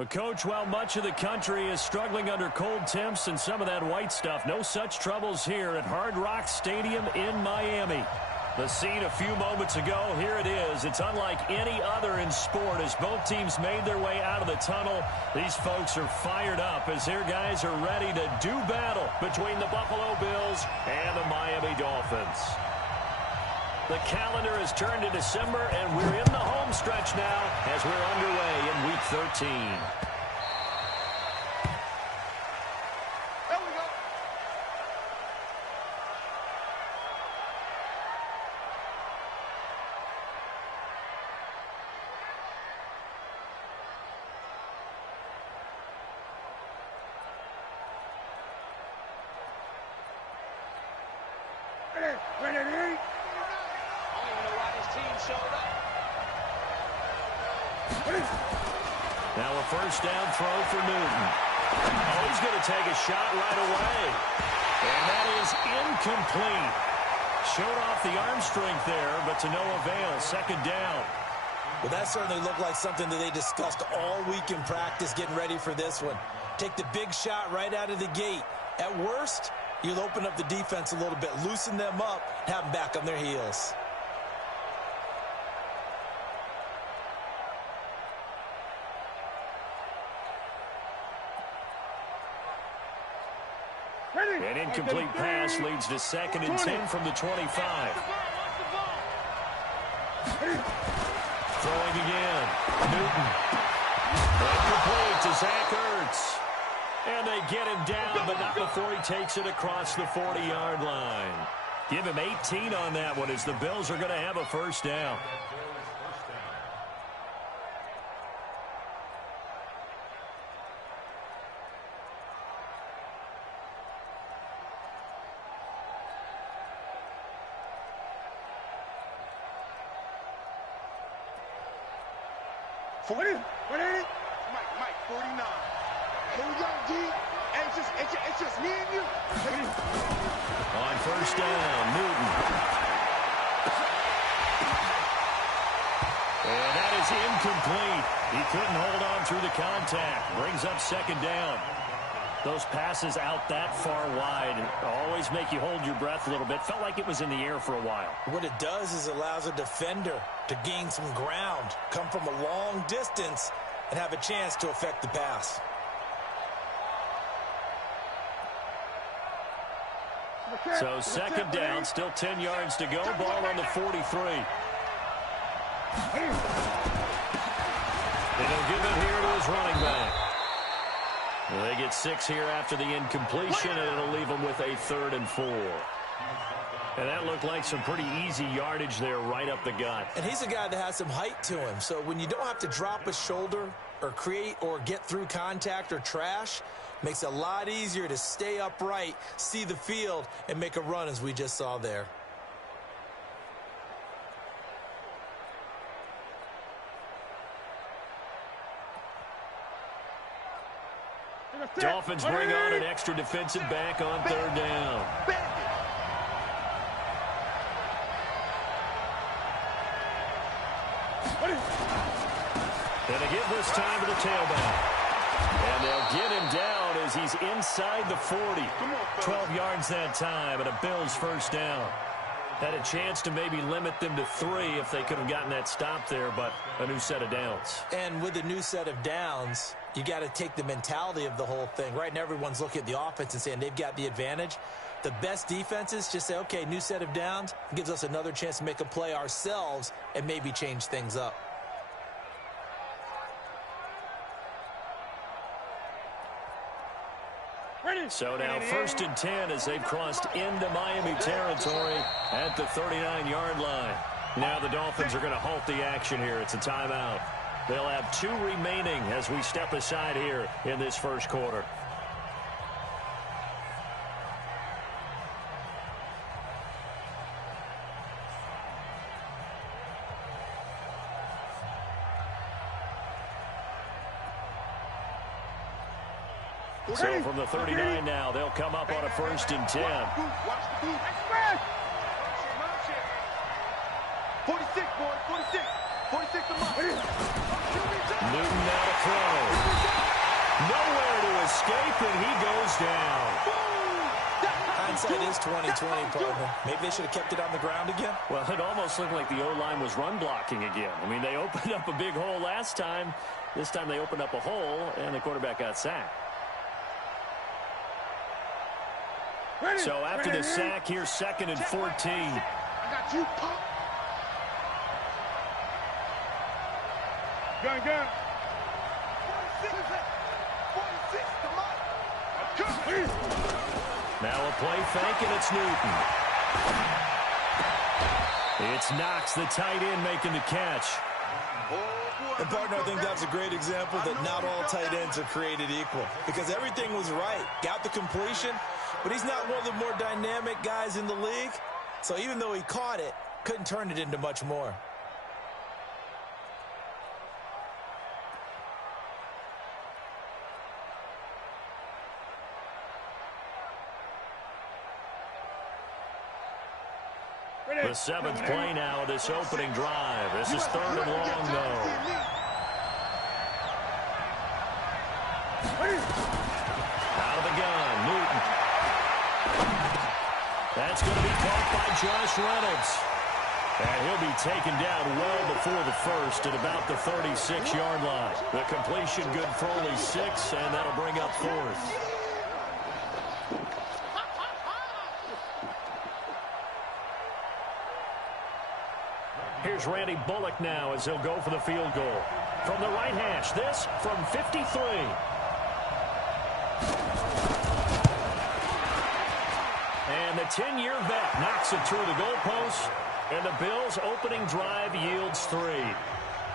Well, Coach, while much of the country is struggling under cold temps and some of that white stuff, no such troubles here at Hard Rock Stadium in Miami. The scene a few moments ago, here it is. It's unlike any other in sport as both teams made their way out of the tunnel. These folks are fired up as their guys are ready to do battle between the Buffalo Bills and the Miami Dolphins. The calendar has turned to December, and we're in the home stretch now as we're underway in Week 13. Now a first down throw for Newton. Oh, he's going to take a shot right away. And that is incomplete. Showed off the arm strength there, but to no avail. Second down. Well, that certainly looked like something that they discussed all week in practice, getting ready for this one. Take the big shot right out of the gate. At worst, you'll open up the defense a little bit, loosen them up, have them back on their heels. An incomplete pass leads to 2nd and 10 from the 25. Throwing again. Newton. Incomplete to Zach Ertz. And they get him down, but not before he takes it across the 40-yard line. Give him 18 on that one as the Bills are going to have a first down. Mike, 49. Here we go, D. And it's just me and you. On first down, Newton. And that is incomplete. He couldn't hold on through the contact. Brings up 2nd down. Those passes out that far wide always make you hold your breath a little bit. Felt like it was in the air for a while. What it does is allows a defender to gain some ground, come from a long distance, and have a chance to affect the pass. So 2nd down, still 10 yards to go. Ball on the 43. And he'll give it here to his running back. Well, they get 6 here after the incompletion, and it'll leave them with a 3rd and 4. And that looked like some pretty easy yardage there right up the gut. And he's a guy that has some height to him. So when you don't have to drop a shoulder or create or get through contact or trash, makes it a lot easier to stay upright, see the field, and make a run as we just saw there. Dolphins bring on an extra defensive back on 3rd down. And they give this time to the tailback. And they'll get him down as he's inside the 40. 12 yards that time, and a Bills first down. Had a chance to maybe limit them to 3 if they could have gotten that stop there, but a new set of downs. And with a new set of downs, you got to take the mentality of the whole thing. Right now, everyone's looking at the offense and saying they've got the advantage. The best defenses just say, okay, new set of downs. It gives us another chance to make a play ourselves and maybe change things up. So now 1st and 10 as they've crossed into Miami territory at the 39-yard line. Now the Dolphins are going to halt the action here. It's a timeout. They'll have 2 remaining as we step aside here in this first quarter. So from the 39 now, they'll come up on a 1st and 10. 46, boy, 46. Newton now to throw. Nowhere to escape, and he goes down. Hindsight is 20/20, partner. Maybe they should have kept it on the ground again. Well, it almost looked like the O-line was run blocking again. I mean, they opened up a big hole last time. This time they opened up a hole, and the quarterback got sacked. So after the sack, here's 2nd and 14. I got you, Pop. Gun. 46, come on. Now a play fake, and it's Newton. It's Knox, the tight end, making the catch. And, partner, I think that's a great example that not all tight ends are created equal. Because everything was right. Got the completion, but he's not one of the more dynamic guys in the league. So even though he caught it, couldn't turn it into much more. The 7th play now of this opening drive. This is 3rd and long, though. Out of the gun, Newton. That's going to be caught by Josh Reynolds. And he'll be taken down well before the first at about the 36-yard line. The completion good for only 6, and that'll bring up 4th. Here's Randy Bullock now as he'll go for the field goal. From the right hash, this from 53. And the 10-year vet knocks it through the goalpost, and the Bills' opening drive yields 3.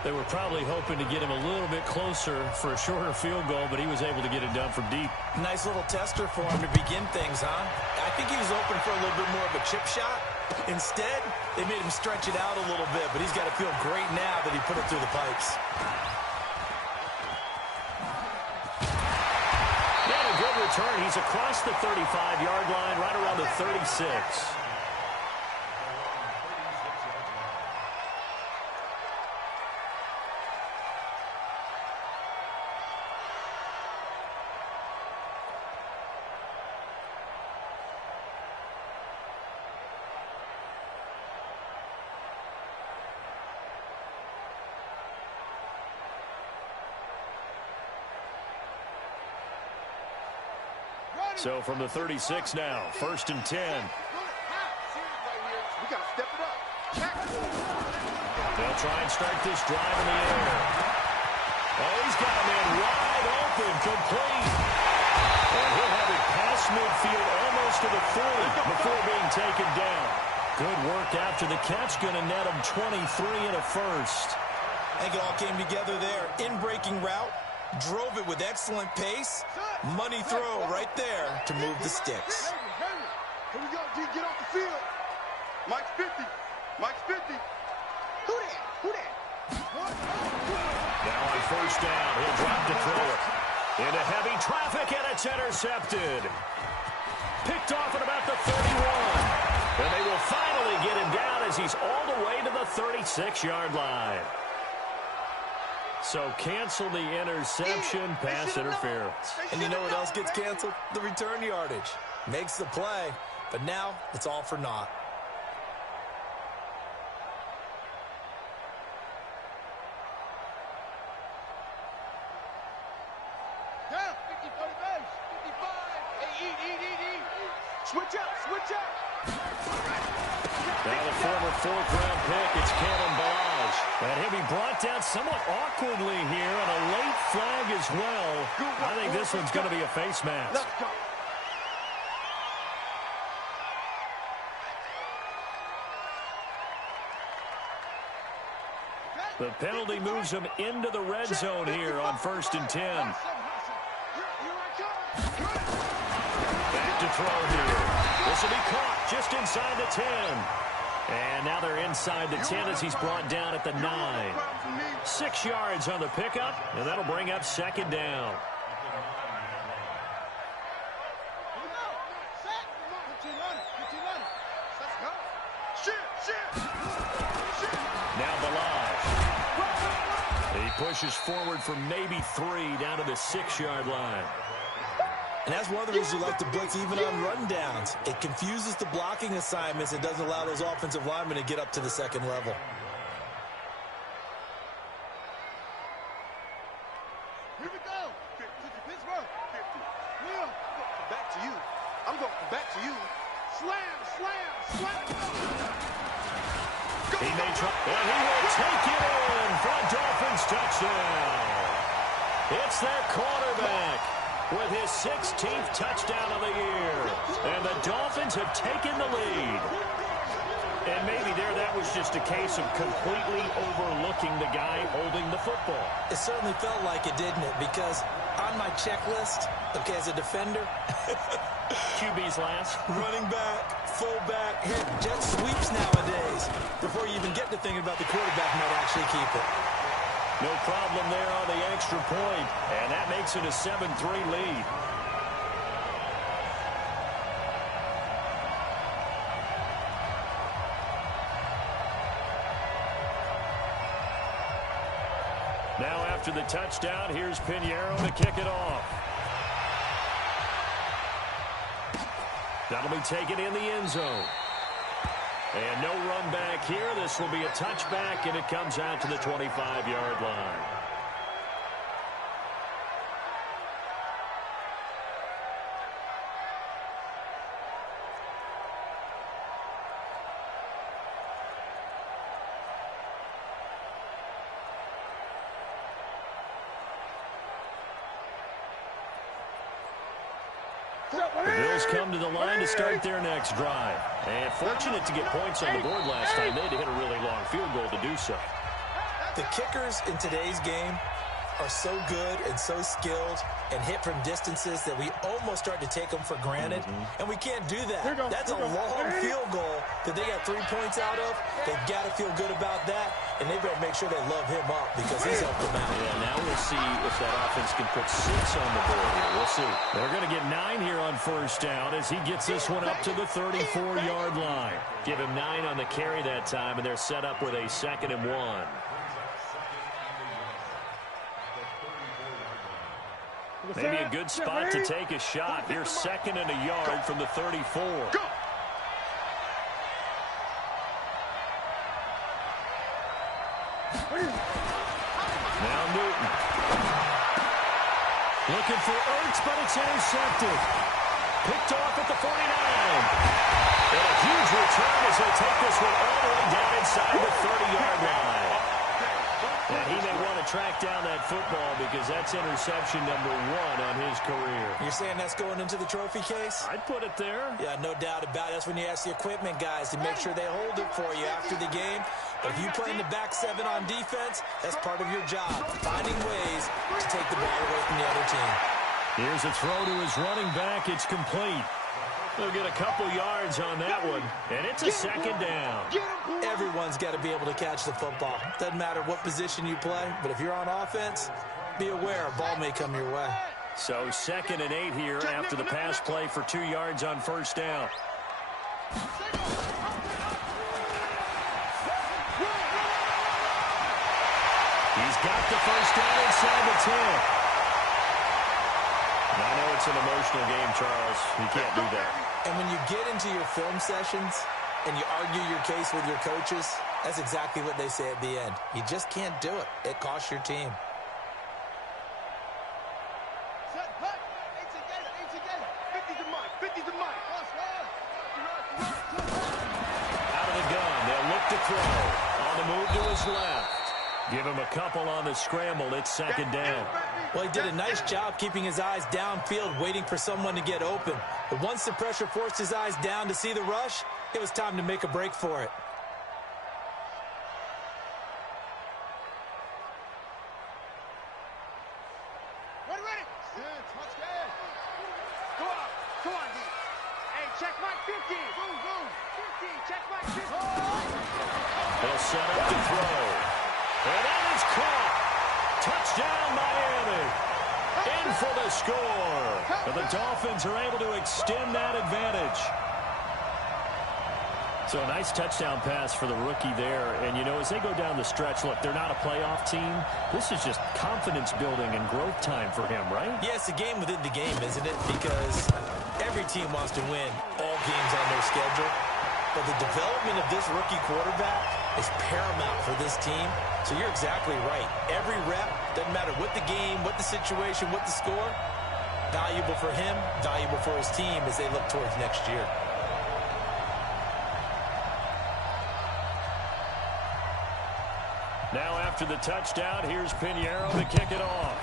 They were probably hoping to get him a little bit closer for a shorter field goal, but he was able to get it done from deep. Nice little tester for him to begin things, huh? I think he was open for a little bit more of a chip shot. Instead, they made him stretch it out a little bit, but he's got to feel great now that he put it through the pipes. Yeah, a good return. He's across the 35-yard line, right around the 36. So from the 36 now, 1st and 10. We got to step it up. They'll try and start this drive in the air. Oh, he's got a man wide open, complete. And he'll have it past midfield almost to the 40 before being taken down. Good work after the catch, going to net him 23 and a first. I think it all came together there. In-breaking route, drove it with excellent pace. Money throw right there to move the sticks. Here we go, D. Get off the field. Mike's 50. Mike's 50. Who that? Who that? Now on 1st down, he'll drop to throw it. Into heavy traffic, and it's intercepted. Picked off at about the 31. And they will finally get him down as he's all the way to the 36-yard line. So cancel the interception, pass interference. And you know what else gets canceled? The return yardage. Makes the play, but now it's all for naught. Down, 50 for the base. 55. Hey, eat. Switch up. Now the former 4th-round pick, it's Kalen Ballage. And he'll be brought down somewhat awkwardly here, and a late flag as well. I think this one's going to be a face mask. Let's go. The penalty moves him into the red zone here on 1st and 10. Back to throw here. This will be caught just inside the 10. And now they're inside the 10 as he's brought down at the 9. 6 yards on the pickup, and that'll bring up 2nd down. Now Ballage. pushes forward for maybe 3 down to the 6-yard line. And that's one of the reasons we like to blitz even on rundowns. It confuses the blocking assignments. It doesn't allow those offensive linemen to get up to the second level. Here we go. 50 to Pittsburgh. 50. Will, back to you. I'm going back to you. Slam, slam, slam. He may try, and he will take it in for a Dolphins touchdown. It's their quarterback with his 16th touchdown of the year. And the Dolphins have taken the lead. And maybe that was just a case of completely overlooking the guy holding the football. It certainly felt like it, didn't it? Because on my checklist, okay, as a defender, QB's last. running back, fullback, heck, jet sweeps nowadays. Before you even get to thinking about the quarterback might actually keep it. No problem there on the extra point, and that makes it a 7-3 lead. Now after the touchdown, here's Pinheiro to kick it off. That'll be taken in the end zone. And no run back here. This will be a touchback, and it comes out to the 25-yard line. The Bills come to the line to start their next drive. And fortunate to get points on the board last time. They had to hit a really long field goal to do so. The kickers in today's game are so good and so skilled and hit from distances that we almost start to take them for granted. And we can't do that. That's a long field goal that they got 3 points out of. They've got to feel good about that. And they better make sure they love him up because he's helped them out. Yeah, now we'll see if that offense can put 6 on the board here. We'll see. They're going to get 9 here on first down as he gets this one up to the 34-yard line. Give him 9 on the carry that time, and they're set up with a 2nd and 1. Maybe a good spot to take a shot. Here's 2nd and a yard from the 34. Now Newton. Looking for Ertz, but it's intercepted. Picked off at the 49. And a huge return as he'll take this one all the way down inside the 30-yard line. And he may want to track down that football because that's interception number 1 on his career. You're saying that's going into the trophy case? I'd put it there. Yeah, no doubt about it. That's when you ask the equipment guys to make sure they hold it for you after the game. But if you play in the back 7 on defense, that's part of your job, finding ways to take the ball away from the other team. Here's a throw to his running back. It's complete. They'll get a couple yards on that one, and it's a 2nd down. Everyone's got to be able to catch the football. Doesn't matter what position you play, but if you're on offense, be aware a ball may come your way. So 2nd and 8 here after the pass play for 2 yards on first down. He's got the first down inside the 10. I know it's an emotional game, Charles. You can't do that. And when you get into your film sessions and you argue your case with your coaches, that's exactly what they say at the end. You just can't do it. It costs your team. Out of the gun. They'll look to throw. On the move to his left. Give him a couple on the scramble. It's 2nd down. Well, he did a nice job keeping his eyes downfield, waiting for someone to get open. But once the pressure forced his eyes down to see the rush, it was time to make a break for it. Ready. Good, touchdown. Go on, D. Hey, check my 50. Boom. 50, check my 50. They'll set up to throw. And that is caught. Touchdown, Miami. In for the score. And the Dolphins are able to extend that advantage. So a nice touchdown pass for the rookie there. And, you know, as they go down the stretch, look, they're not a playoff team. This is just confidence building and growth time for him, right? Yeah, it's a game within the game, isn't it? Because every team wants to win all games on their schedule. But the development of this rookie quarterback is paramount for this team. So you're exactly right. Every rep, doesn't matter what the game, what the situation, what the score, valuable for him, valuable for his team as they look towards next year. Now after the touchdown, here's Pinheiro to kick it off.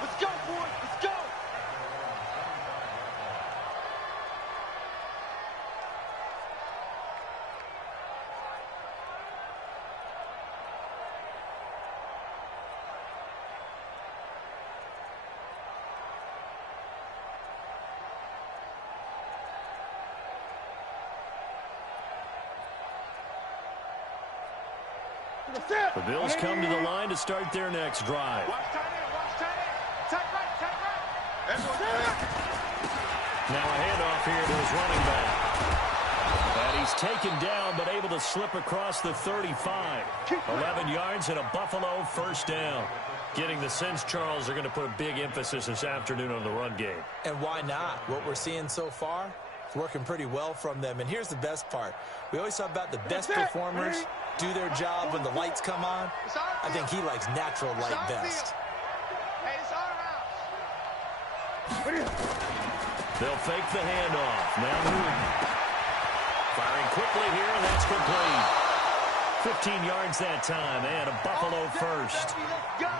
Let's go, boys. Let's go. The Bills come to the line to start their next drive. Watch tight end. Watch tight end. Tight right. Tight right. Everyone. Now a handoff here to his running back. And he's taken down, but able to slip across the 35. 11 yards and a Buffalo first down. Getting the sense, Charles, are going to put a big emphasis this afternoon on the run game. And why not? What we're seeing so far, it's working pretty well from them. And here's the best part. We always talk about the best performers do their job when the lights come on. I think he likes natural light best. Hey, it's our house. They'll fake the handoff. Now Newton. Firing quickly here, and that's complete. 15 yards that time, and a Buffalo first. Let's go.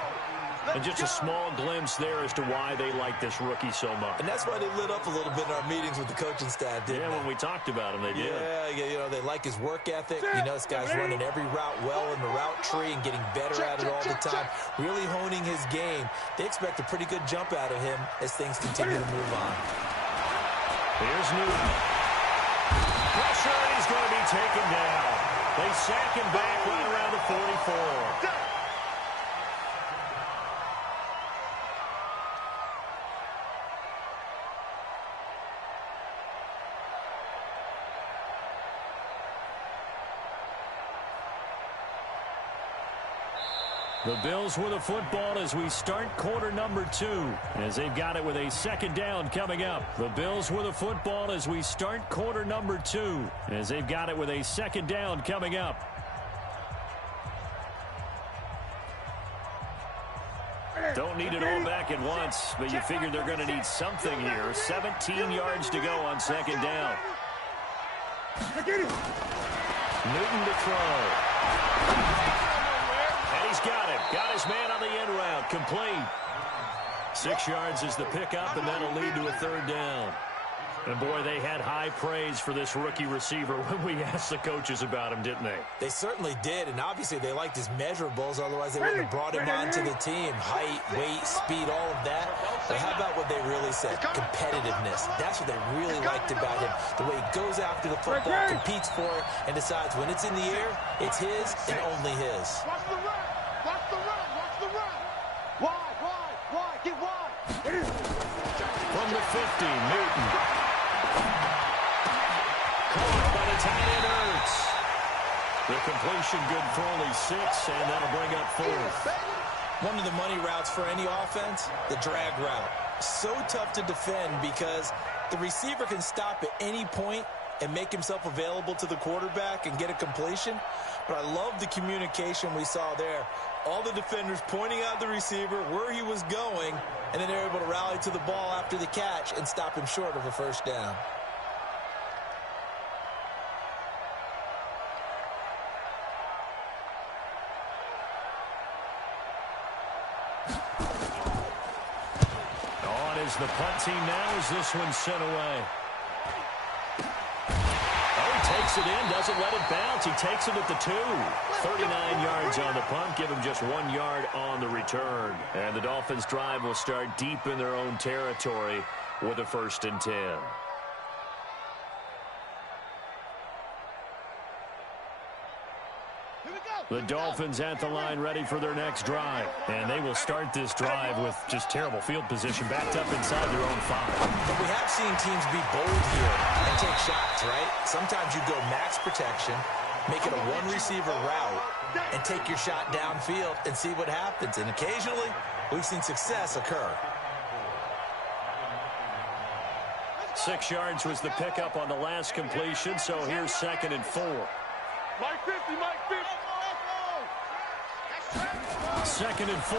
And just a small glimpse there as to why they like this rookie so much. And that's why they lit up a little bit in our meetings with the coaching staff, didn't they? When we talked about him, they did. Yeah, you know, they like his work ethic. You know, this guy's running every route well in the route tree and getting better at it all the time, really honing his game. They expect a pretty good jump out of him as things continue to move on. Here's Newton. Pressure, and he's going to be taken down. They sack him back right around the 44. The Bills with a football as we start quarter number 2, as they've got it with a second down coming up. The Bills with a football as we start quarter number 2, as they've got it with a second down coming up. Don't need it all back at once, but you figure they're going to need something here. 17 yards to go on second down. Newton to throw. He's got it. Got his man on the end route. Complete. 6 yards is the pickup, and that'll lead to a third down. And, boy, they had high praise for this rookie receiver when we asked the coaches about him, didn't they? They certainly did, and obviously they liked his measurables. Otherwise, they wouldn't have brought him onto the team. Height, weight, speed, all of that. But how about what they really said? Competitiveness. That's what they really liked about him. The way he goes after the football, competes for it, and decides when it's in the air, it's his and only his. Watch the run. Watch the run. Watch the run. Wide. Get wide. From the 50, Newton. Caught by the tight end Ertz. The completion good for only 6, and that'll bring up 4th. One of the money routes for any offense, the drag route. So tough to defend because the receiver can stop at any point and make himself available to the quarterback and get a completion. But I love the communication we saw there. All the defenders pointing out the receiver, where he was going, and then they're able to rally to the ball after the catch and stop him short of a first down. On is the punt team now as this one's sent away. Takes it in, doesn't let it bounce. He takes it at the 2. 39 yards on the punt, give him just 1 yard on the return. And the Dolphins' drive will start deep in their own territory with a 1st and 10. Here we go. The Dolphins at the line ready for their next drive. And they will start this drive with just terrible field position backed up inside their own 5. But we have seen teams be bold here and take shots, right? Sometimes you go max protection, make it a one-receiver route, and take your shot downfield and see what happens. And occasionally, we've seen success occur. 6 yards was the pickup on the last completion, so here's 2nd and 4. Mike 50, Mike 50. 2nd and 4.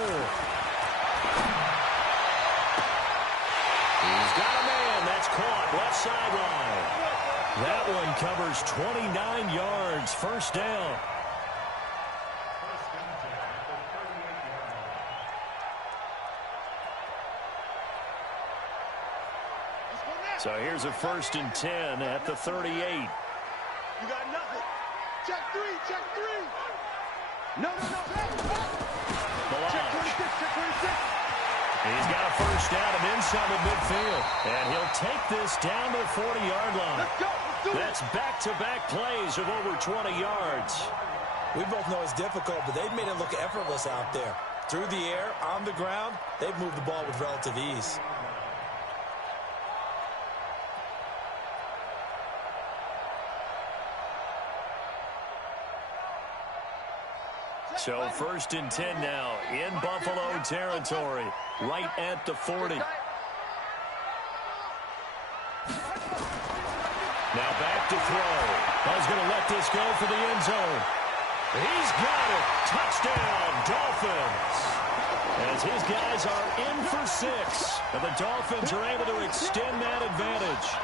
He's got a man. That's caught. Left sideline. That one covers 29 yards. First down. So here's a 1st and 10 at the 38. You got nothing. Check 3, check 3. No. Check 26, check 26. He's got a first down and then some at midfield. And he'll take this down to the 40-yard line. Let's go. Let's do it. That's back-to-back plays of over 20 yards. We both know it's difficult, but they've made it look effortless out there. Through the air, on the ground, they've moved the ball with relative ease. So 1st and 10 now in Buffalo territory, right at the 40. Now back to throw. Ball's going to let this go for the end zone. He's got it. Touchdown, Dolphins. As his guys are in for 6. And the Dolphins are able to extend that advantage.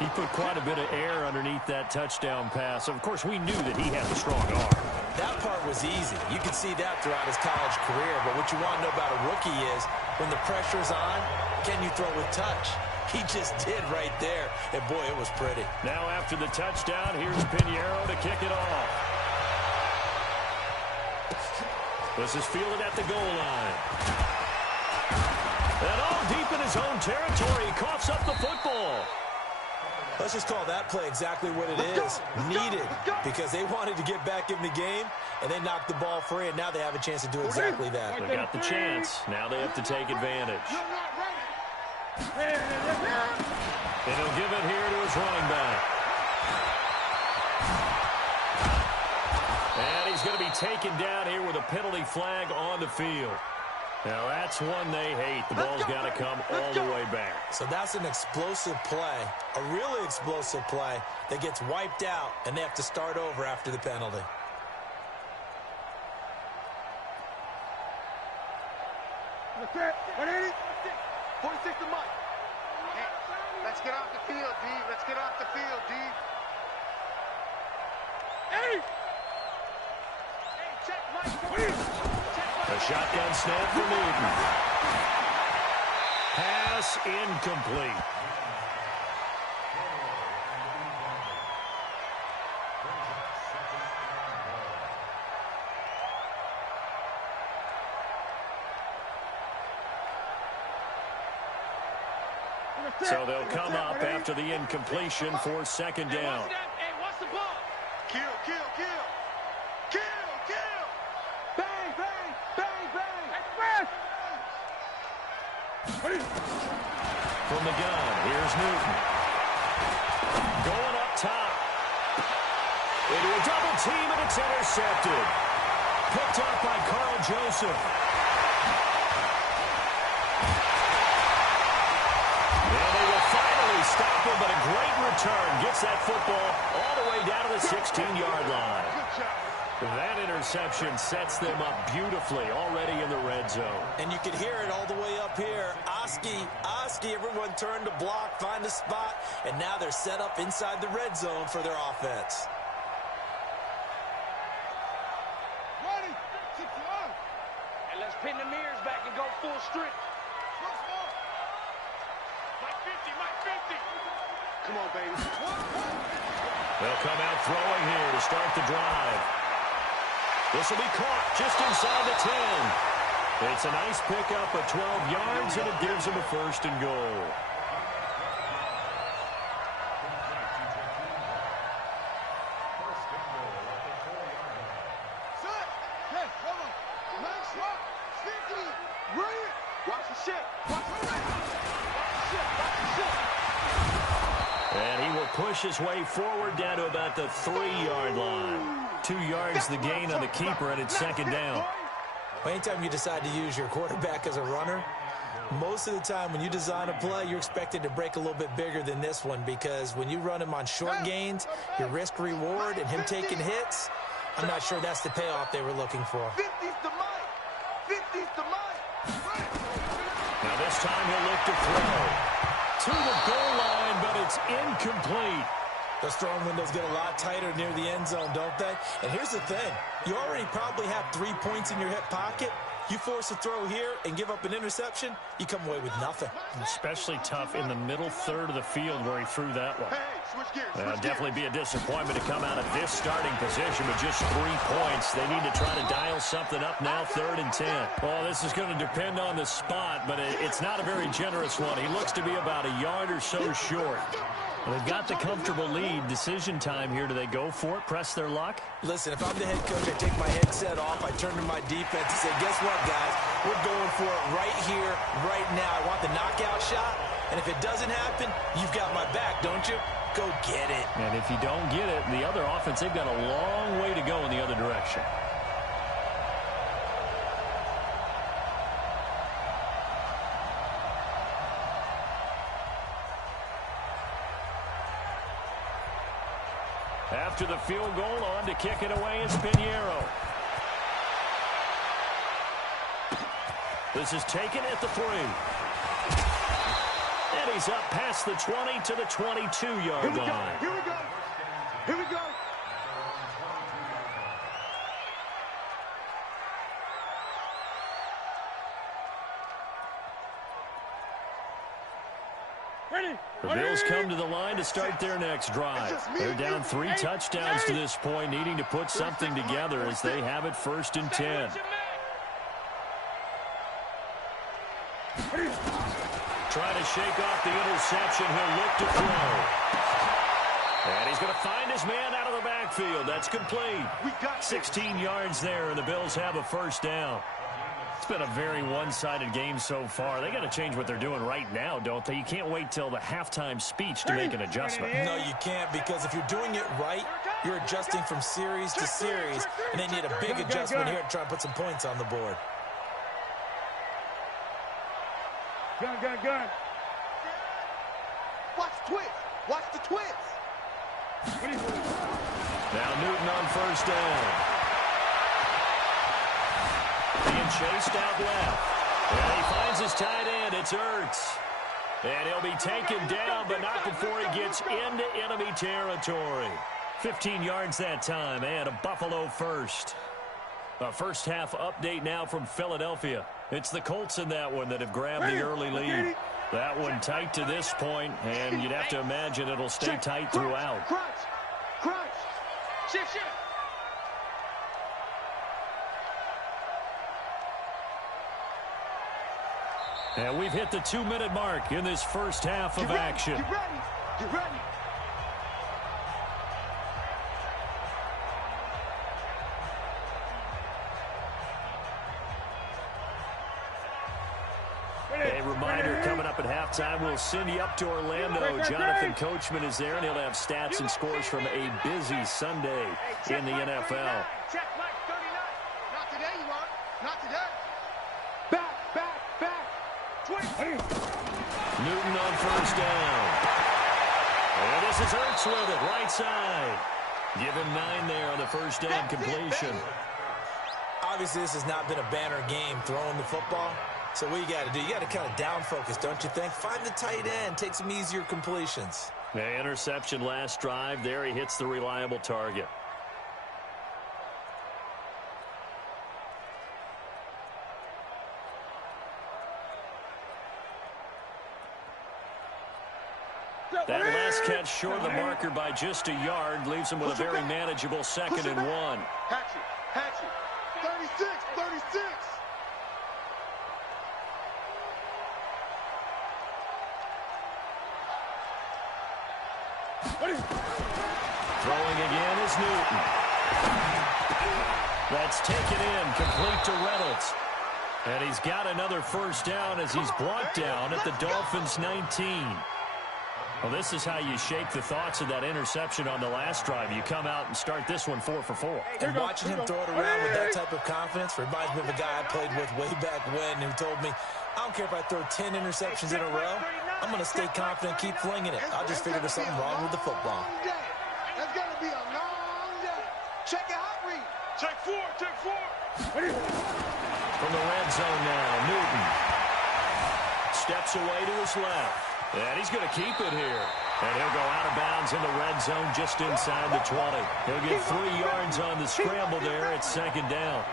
He put quite a bit of air underneath that touchdown pass. Of course, we knew that he had a strong arm. That part was easy. You can see that throughout his college career. But what you want to know about a rookie is when the pressure's on, can you throw with touch? He just did right there. And, boy, it was pretty. Now after the touchdown, here's Pinheiro to kick it off. This is fielded at the goal line. And all deep in his own territory, he coughs up the football. Let's just call that play exactly what it is. Needed, because they wanted to get back in the game, and they knocked the ball free, and now they have a chance to do exactly that. They got the chance. Now they have to take advantage. And he'll give it here to his running back. And he's going to be taken down here with a penalty flag on the field. Now, that's one they hate. The ball's got to come all the way back. So that's an explosive play, a really explosive play that gets wiped out, and they have to start over after the penalty. That's it. 180. 46 to Mike. Hey, let's get off the field, D. Let's get off the field, D. Hey! Hey, check Mike. A shotgun snap for Newton. Pass incomplete. So they'll come up after the incompletion for 2nd down. Hey, watch the ball. Kill, kill, kill. Kill, kill. Bang, bang, bang, bang. Express. From the gun, here's Newton. Going up top. Into a double team, and it's intercepted. Picked up by Carl Joseph. And they will finally stop him, but a great return. Gets that football all the way down to the 16-yard line. That interception sets them up beautifully already in the red zone. And you can hear it all the way up here. Oski, everyone turned to block, find a spot, and now they're set up inside the red zone for their offense. Ready. 6-1. And let's pin the mirrors back and go full strength. Mike 50, Mike 50. Come on, baby. They'll come out throwing here to start the drive. This will be caught just inside the 10. It's a nice pickup of 12 yards, and it gives them a 1st and goal. Watch the shit. Watch the shit. Watch the shit. And he will push his way forward down to about the 3-yard line. 2 yards the gain on the keeper, and it's second down. Anytime you decide to use your quarterback as a runner, most of the time when you design a play, you're expected to break a little bit bigger than this one, because when you run him on short gains, your risk-reward and him taking hits, I'm not sure that's the payoff they were looking for. 50's the mic. 50's the mic. Now this time he'll look to throw. To the goal line, but it's incomplete. Those throwing windows get a lot tighter near the end zone, don't they? And here's the thing. You already probably have 3 points in your hip pocket. You force a throw here and give up an interception, you come away with nothing. Especially tough in the middle third of the field where he threw that one. Hey, switch gears. Definitely be a disappointment to come out of this starting position with just 3 points. They need to try to dial something up now, 3rd and 10. Well, this is going to depend on the spot, but it's not a very generous one. He looks to be about a yard or so short. Well, they've got the comfortable lead. Decision time here. Do they go for it, press their luck? Listen, if I'm the head coach, I take my headset off, I turn to my defense and say, guess what, guys? We're going for it right here, right now. I want the knockout shot, and if it doesn't happen, you've got my back, don't you? Go get it. And if you don't get it, the other offense, they've got a long way to go in the other direction. After the field goal, on to kick it away is Pinheiro. This is taken at the 3. And he's up past the 20 to the 22-yard line. Here we go. Here we go. The Bills come to the line to start their next drive. They're down 3 touchdowns to this point, needing to put something together as they have it 1st and 10. Trying to shake off the interception. He'll look to throw. And he's going to find his man out of the backfield. That's complete. 16 yards there, and the Bills have a 1st down. It's been a very one-sided game so far. They got to change what they're doing right now, don't they? You can't wait till the halftime speech to make an adjustment. No, you can't, because if you're doing it right, you're adjusting from series to series, and they need a big adjustment here to try and put some points on the board. Gun. Watch the twist. Watch the twist. Now Newton on 1st down. Being chased out left. And he finds his tight end. It's Ertz. And he'll be taken down, but not before he gets into enemy territory. 15 yards that time, and a Buffalo 1st. A first half update now from Philadelphia. It's the Colts in that one that have grabbed the early lead. That one tight to this point, and you'd have to imagine it'll stay tight throughout. Crunch. Shift. And we've hit the 2-minute mark in this first half of action. Get ready. A reminder, coming up at halftime, we'll send you up to Orlando. Jonathan Coachman is there, and he'll have stats and scores from a busy Sunday in the NFL. Check Mike 39. Not today, you are. Not today. Back. 20. Newton on 1st down. And this is Ertz with it, right side. Give him 9 there on the 1st down completion. Obviously, this has not been a banner game throwing the football. So what you got to do, you got to kind of down focus, don't you think? Find the tight end, take some easier completions. The interception last drive. There he hits the reliable target. That last catch short of the marker by just a yard leaves him with a very manageable 2nd and 1. Hatchet. 36. Throwing again is Newton. That's taken in, complete to Reynolds. And he's got another first down as he's brought down at the Dolphins' 19. Well, this is how you shape the thoughts of that interception on the last drive. You come out and start this one 4 for 4. And watching him throw it around with that type of confidence reminds me of a guy I played with way back when who told me, I don't care if I throw 10 interceptions in a row. I'm going to stay confident, keep flinging it. I just figured there's something wrong with the football. That's going to be a long day. Check it out, Reed. Check 4, check 4. From the red zone now, Newton steps away to his left. And he's going to keep it here. And he'll go out of bounds in the red zone just inside the 20. He'll get 3 yards on the scramble there at second down.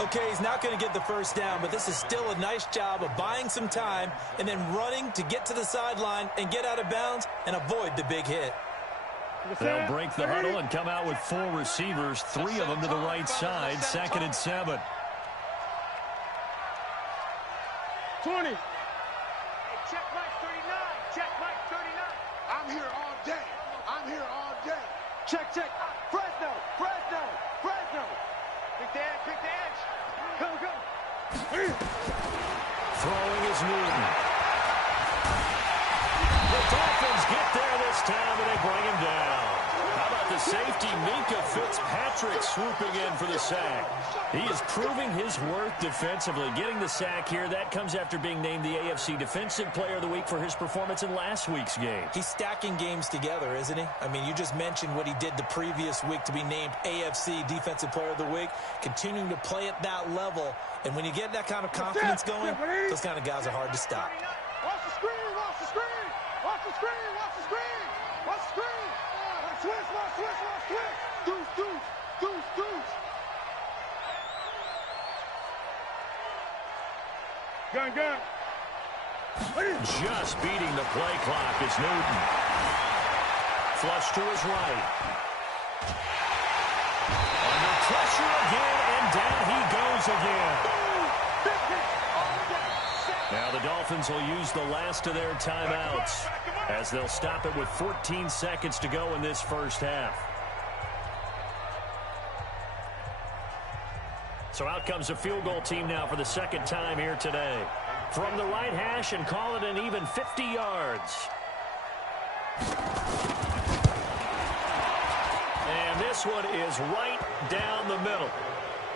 Okay, he's not going to get the first down, but this is still a nice job of buying some time and then running to get to the sideline and get out of bounds and avoid the big hit. They'll break the huddle and come out with 4 receivers, 3 of them to the right side, 2nd and 7. 20. Check Mike 39. Check Mike 39. I'm here all day. I'm here all day. Check, check. Fresno, Fresno, Fresno. Pick the edge, pick the edge. Go, go. Throwing is Newton. The Dolphins get there this time, and they bring him down. How about the safety, Minka Fitzpatrick, swooping in for the sack? He is proving his worth defensively, getting the sack here. That comes after being named the AFC Defensive Player of the Week for his performance in last week's game. He's stacking games together, isn't he? I mean, you just mentioned what he did the previous week to be named AFC Defensive Player of the Week, continuing to play at that level. And when you get that kind of confidence going, those kind of guys are hard to stop. Watch the screen, watch the screen. Watch the screen, watch the screen. Watch the screen. Watch switch, watch switch, watch switch. Deuce, deuce, deuce, deuce. Gun, gun. Just beating the play clock is Newton. Flush to his right. Under pressure again, and down he goes again. Now the Dolphins will use the last of their timeouts as they'll stop it with 14 seconds to go in this first half. So out comes a field goal team now for the second time here today. From the right hash and call it an even 50 yards. And this one is right down the middle.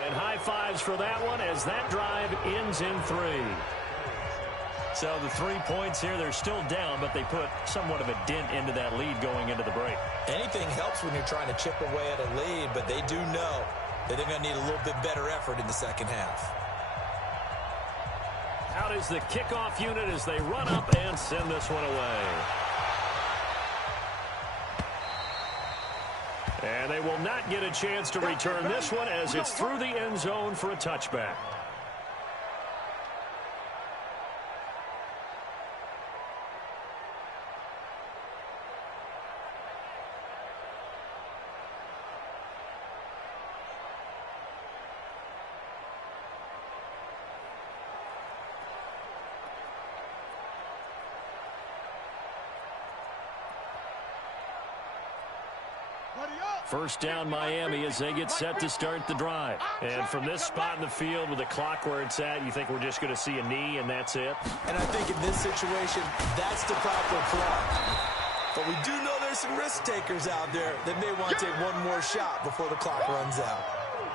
And high fives for that one as that drive ends in 3. So the 3 points here, they're still down, but they put somewhat of a dent into that lead going into the break. Anything helps when you're trying to chip away at a lead, but they do know that they're going to need a little bit better effort in the second half. Out is the kickoff unit as they run up and send this one away. And they will not get a chance to return this one as it's through the end zone for a touchback. First down Miami as they get set to start the drive. And from this spot in the field with the clock where it's at, you think we're just going to see a knee and that's it? And I think in this situation, that's the proper play. But we do know there's some risk takers out there that may want to take one more shot before the clock runs out.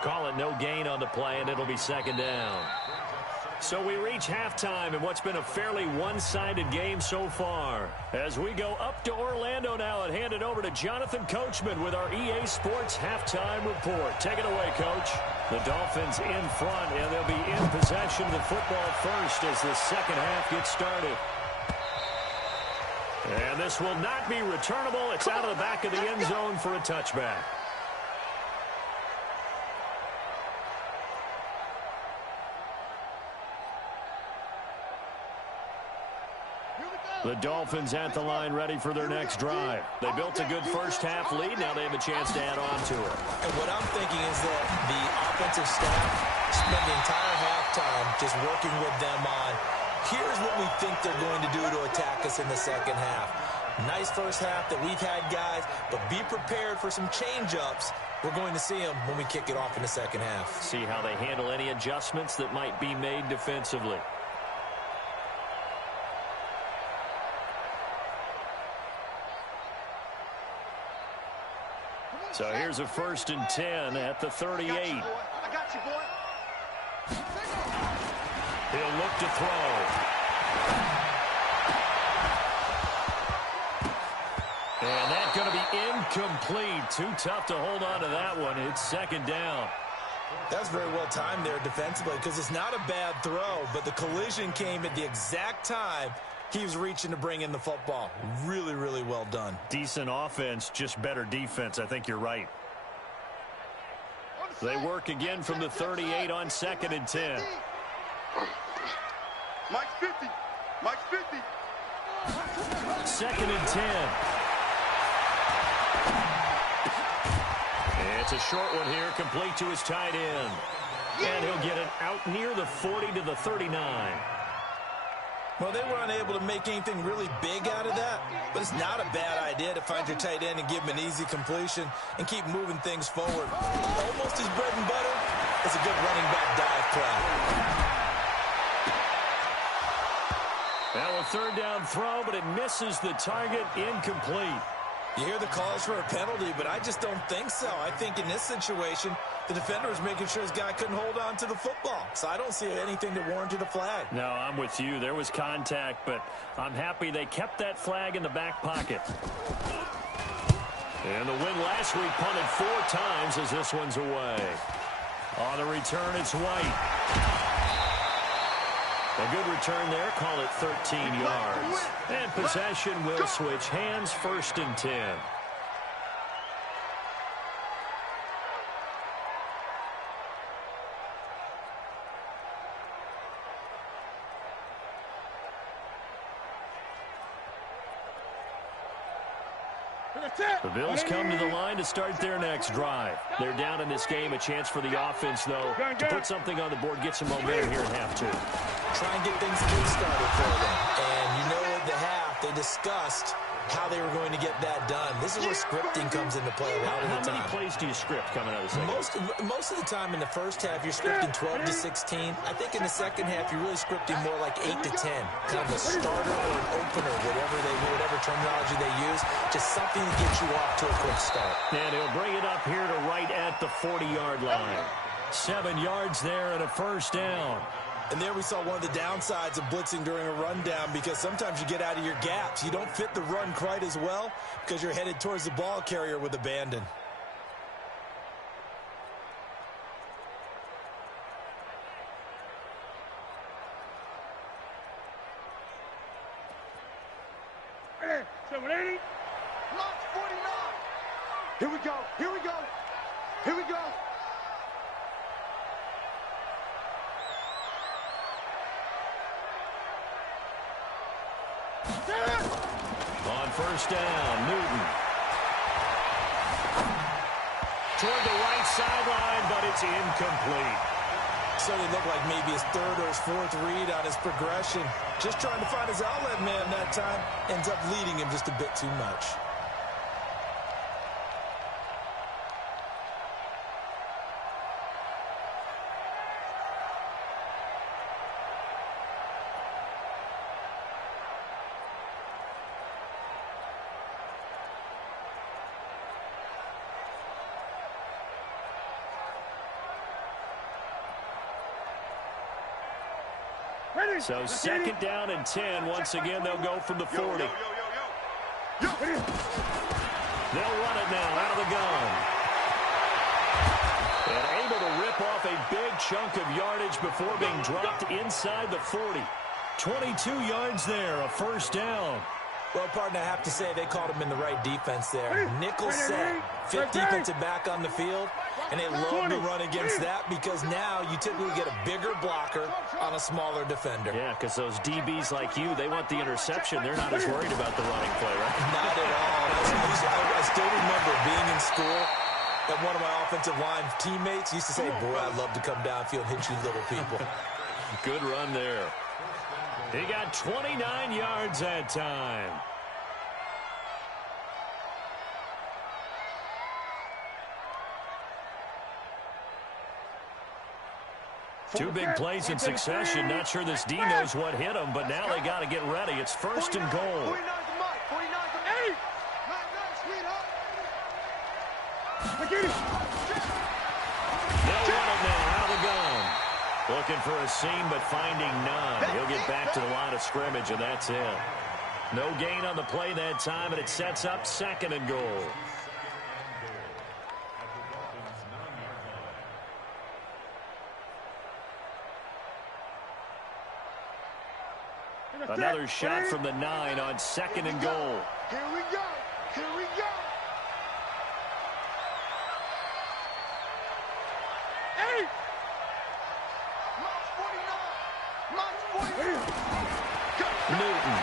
Call it no gain on the play, and it'll be second down. So we reach halftime in what's been a fairly one-sided game so far. As we go up to Orlando now and hand it over to Jonathan Coachman with our EA Sports Halftime Report. Take it away, Coach. The Dolphins in front, and they'll be in possession of the football first as the second half gets started. And this will not be returnable. It's out of the back of the end zone for a touchback. The Dolphins at the line ready for their next drive. They built a good first half lead. Now they have a chance to add on to it. And what I'm thinking is that the offensive staff spent the entire halftime just working with them on, here's what we think they're going to do to attack us in the second half. Nice first half that we've had, guys, but be prepared for some change-ups We're going to see them when we kick it off in the second half. See how they handle any adjustments that might be made defensively. So here's a 1st and 10 at the 38. I got you, boy. He'll look to throw. And that's going to be incomplete. Too tough to hold on to that one. It's 2nd down. That's very well timed there defensively because it's not a bad throw, but the collision came at the exact time he was reaching to bring in the football. Really, really well done. Decent offense, just better defense. I think you're right. They work again from the 38 on 2nd and 10. Mike's 50. Mike's 50. 2nd and 10. It's a short one here, complete to his tight end. And he'll get it out near the 40 to the 39. Well, they were unable to make anything really big out of that, but it's not a bad idea to find your tight end and give him an easy completion and keep moving things forward. Almost his bread and butter. It's a good running back dive play. Now a 3rd down throw, but it misses the target, incomplete. You hear the calls for a penalty, but I just don't think so. I think in this situation, the defender was making sure his guy couldn't hold on to the football. So I don't see anything that warranted a flag. No, I'm with you. There was contact, but I'm happy they kept that flag in the back pocket. And the win last week punted 4 times as this one's away. On the return, it's White. A good return there. Call it 13 yards. And possession will switch hands. 1st and 10. The Bills come to the line to start their next drive. They're down in this game. A chance for the offense, though, to put something on the board, get some momentum here in half 2. Try and get things kick-started for them. And you know at the half, they discussed how they were going to get that done. This is where scripting comes into play a lot of the time. How many plays do you script coming out of the second? Most of the time in the first half, you're scripting 12 to 16. I think in the second half, you're really scripting more like 8 to 10. Kind of a starter or an opener, whatever terminology they use. Just something to get you off to a quick start. And he'll bring it up here to right at the 40-yard line. 7 yards there and a 1st down. And there we saw one of the downsides of blitzing during a rundown because sometimes you get out of your gaps. You don't fit the run quite as well because you're headed towards the ball carrier with abandon. Hey, 780. Launch 49. Here we go. Here we go. Here we go. On 1st down, Newton. Toward the right sideline, but it's incomplete. So it looked like maybe his 3rd or his 4th read on his progression. Just trying to find his outlet man that time. Ends up leading him just a bit too much. So 2nd down and 10. Once again, they'll go from the 40. They'll run it now out of the gun. And able to rip off a big chunk of yardage before being dropped inside the 40. 22 yards there, a 1st down. Well, partner, I have to say they called him in the right defense there. Nickel set, 5th defensive back on the field, and they love to run against that because now you typically get a bigger blocker on a smaller defender. Yeah, because those DBs like you, they want the interception. They're not as worried about the running play, right? Not at all. I still remember being in school, and one of my offensive line teammates used to say, boy, I'd love to come downfield and hit you little people. Good run there. He got 29 yards that time. Two big plays in succession. Not sure this D knows what hit him, but now they got to get ready. It's first and goal. 49's a Mike. 49's a Mike. Nice, sweetheart. They'll run it now out of the gun. Looking for a seam, but finding none. He'll get back to the line of scrimmage, and that's it. No gain on the play that time, and it sets up second and goal. Another shot from the 9 on second and goal. Here we go. Here we go. Hey! March 49. March 49. Newton.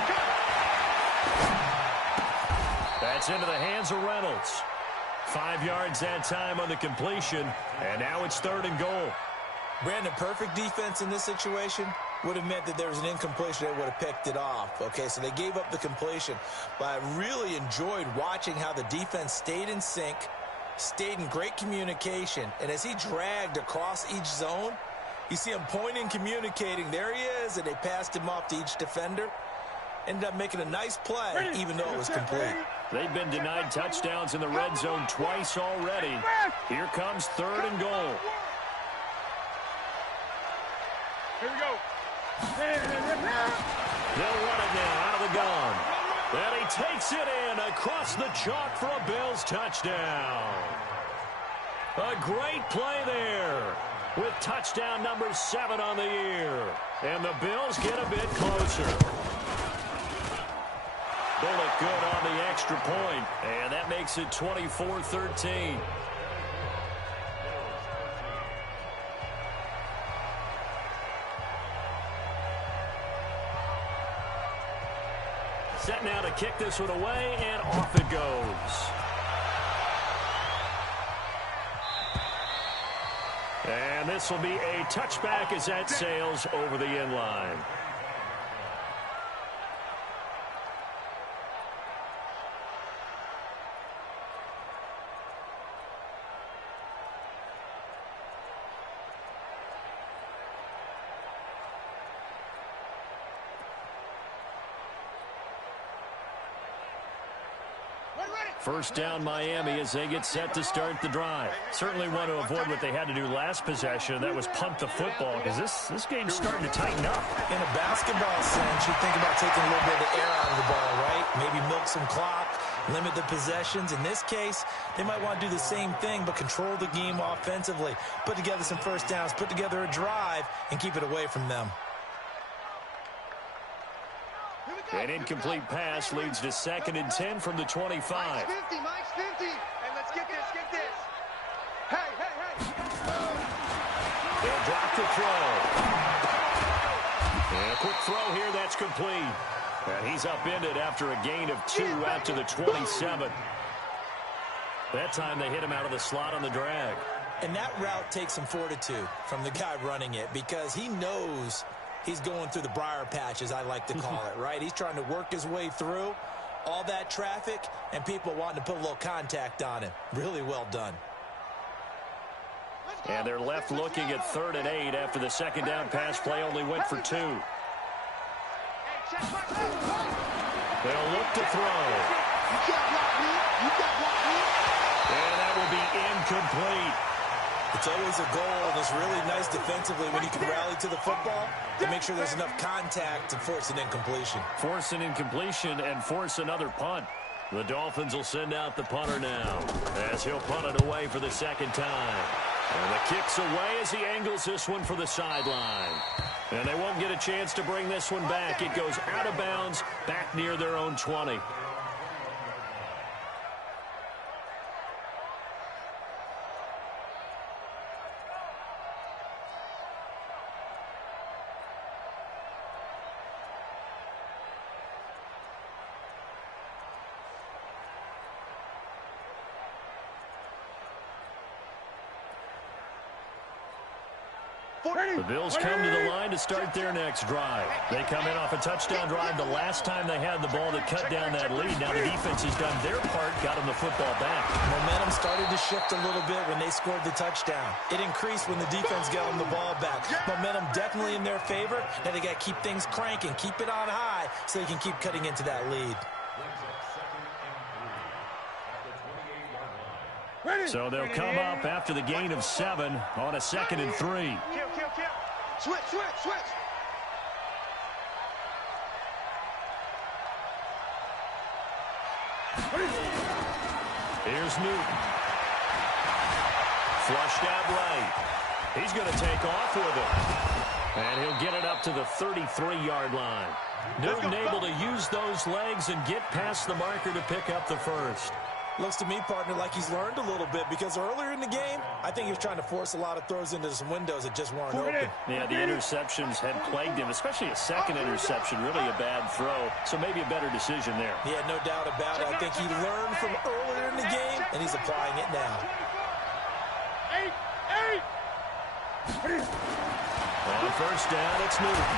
That's into the hands of Reynolds. 5 yards that time on the completion, and now it's third and goal. Brandon, perfect defense in this situation would have meant that there was an incompletion that would have picked it off. Okay, so they gave up the completion. But I really enjoyed watching how the defense stayed in sync, stayed in great communication. And as he dragged across each zone, you see him pointing, communicating. There he is, and they passed him off to each defender. Ended up making a nice play, even though it was complete. They've been denied touchdowns in the red zone twice already. Here comes third and goal. Here we go. They'll run it now out of the gun. And he takes it in across the chalk for a Bills touchdown. A great play there with touchdown number 7 on the year. And the Bills get a bit closer. Bullet good on the extra point, and that makes it 24-13. Set now to kick this one away, and off it goes. And this will be a touchback as that sails over the end line. First down Miami as they get set to start the drive. Certainly want to avoid what they had to do last possession. That was punt the football, because this game's starting to tighten up. In a basketball sense, you think about taking a little bit of the air out of the ball, right? Maybe milk some clock, limit the possessions. In this case, they might want to do the same thing, but control the game offensively. Put together some first downs, put together a drive, and keep it away from them. An incomplete pass leads to 2nd and 10 from the 25. Mike's 50, Mike's 50. Hey, let's get this, get this. Hey, hey, hey. They'll drop the throw. And a quick throw here, that's complete. And he's upended after a gain of 2 out to the 27. That time they hit him out of the slot on the drag. And that route takes some fortitude from the guy running it, because he knows he's going through the briar patch, as I like to call it, right? He's trying to work his way through all that traffic and people wanting to put a little contact on him. Really well done. And they're left looking at 3rd and 8 after the second down pass play only went for 2. They'll look to throw. And that will be incomplete. It's always a goal, and it's really nice defensively when you can rally to the football to make sure there's enough contact to force an incompletion. Force an incompletion and force another punt. The Dolphins will send out the punter now as he'll punt it away for the second time. And the kick's away as he angles this one for the sideline. And they won't get a chance to bring this one back. It goes out of bounds back near their own 20. The Bills come to the line to start their next drive. They come in off a touchdown drive the last time they had the ball to cut down that lead. Now the defense has done their part, got them the football back. Momentum started to shift a little bit when they scored the touchdown. It increased when the defense got them the ball back. Momentum definitely in their favor. Now they got to keep things cranking, keep it on high so they can keep cutting into that lead. So they'll come up after the gain of 7 on a 2nd and 3. Switch. Here's Newton. Flushed out right. He's going to take off with it. And he'll get it up to the 33-yard line. Newton able to use those legs and get past the marker to pick up the first. Looks to me, partner, like he's learned a little bit because earlier in the game, I think he was trying to force a lot of throws into some windows that just weren't open. Yeah, the interceptions had plagued him, especially a second interception, really a bad throw. So maybe a better decision there. Yeah, no doubt about it. I think he learned from earlier in the game, and he's applying it now. On first down, it's Newton.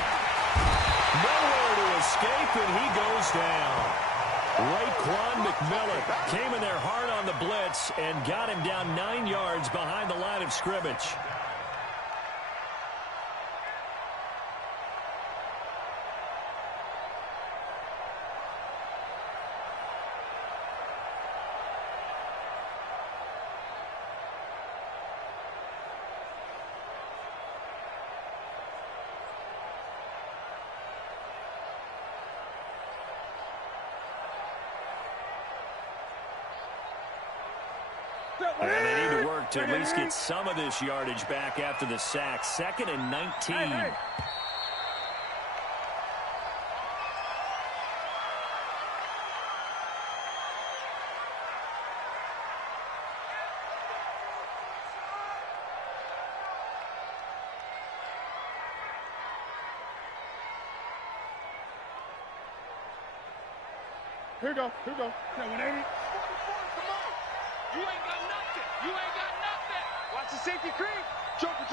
Nowhere to escape, and he goes down. Raekwon McMillan came in there hard on the blitz and got him down 9 yards behind the line of scrimmage. And they need to work to at least get some of this yardage back after the sack. 2nd and 19. Here we go. 180. You ain't got nothing. Watch the safety creep. Joker.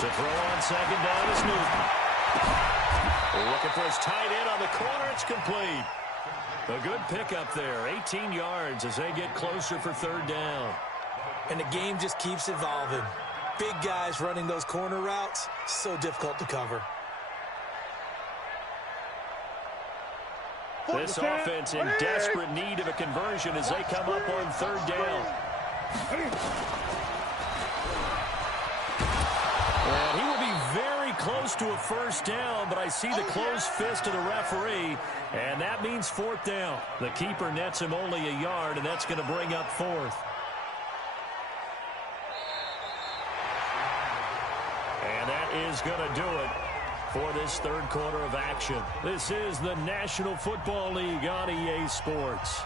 To throw on 2nd down is Newton. Looking for his tight end on the corner. It's complete. A good pickup there. 18 yards as they get closer for 3rd down. And the game just keeps evolving. Big guys running those corner routes, so difficult to cover. This offense in desperate need of a conversion as they come up on 3rd down. And he will be very close to a first down, but I see the closed fist of the referee, and that means 4th down. The keeper nets him only a yard, and that's going to bring up 4th. And that is going to do it for this 3rd quarter of action. This is the National Football League on EA Sports.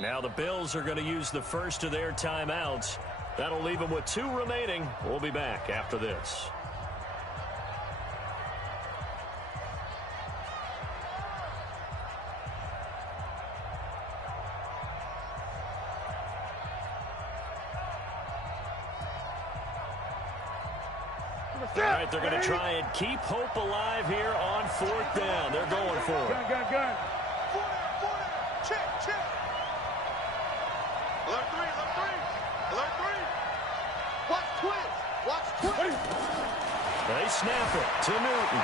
Now the Bills are going to use the first of their timeouts. That'll leave them with 2 remaining. We'll be back after this. All right, they're going to try and keep hope alive here on 4th down. They're going for it. Gun. 4 down. Check. Alert 3. Watch twins. They snap it to Newton.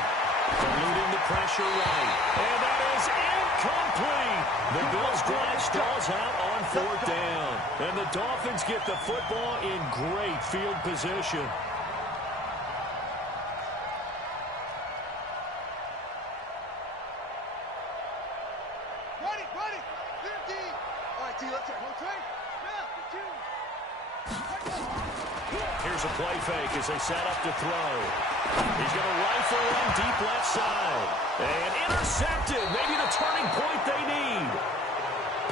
Eluding the pressure right. And that is incomplete. The Bills drive stalls out on 4th down. And the Dolphins get the football in great field position. Ready. 50. All right, T, let's rotate. Here's a play fake as they set up to throw. He's going to rifle one deep left side. And intercepted. Maybe the turning point they need.